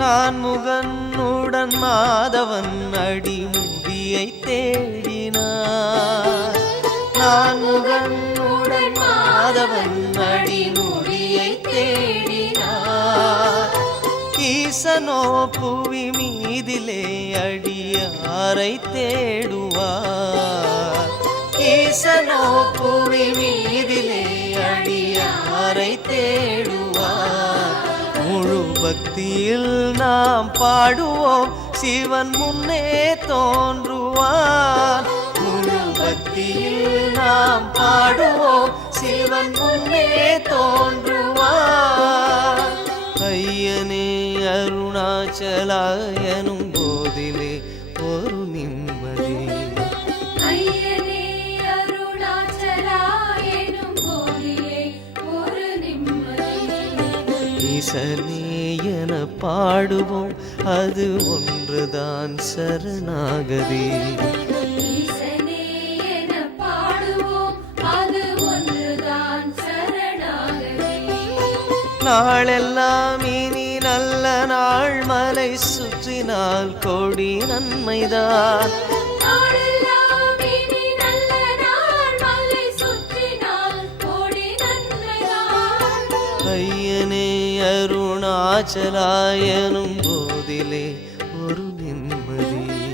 நான் முகனுடன் மாதவன் அடிமுடியை தேடினார். நான் முகனுடன் மாதவன் அடிமுடியை தேடினார். ஈசனோ புவி மீதிலே அடியாரை தேடுவார். ஈசனோ புவி மீதிலே அடியாரை தேடுவார். முழு பக்தியில் நாம் பாடுவோம், சிவன் முன்னே தோன்றுவார். முழு பக்தியில் நாம் பாடுவோம், சிவன் முன்னே தோன்றுவார். ஐயனே அருணாச்சலாயனும் போதிலே ஒரு நிம்மதி. ஐயனே அருணாச்சலாயனும் போதிலே ஒரு நிம்மதி. ஈசனே என பாடுவோம், அது ஒன்றுதான் சரணாகதி. ஈசனே என பாடுவோம், அது ஒன்றுதான் சரணாகதி. நாளெல்லாம் இனி நல்ல நாள், மலை சுற்றினால் கோடி நன்மைதான். நாளெல்லாம் இனி நல்ல நாள், மலை சுற்றினால் கோடி நன்மைதான். ஐயனே அருணாச்சலாயனும் போதிலே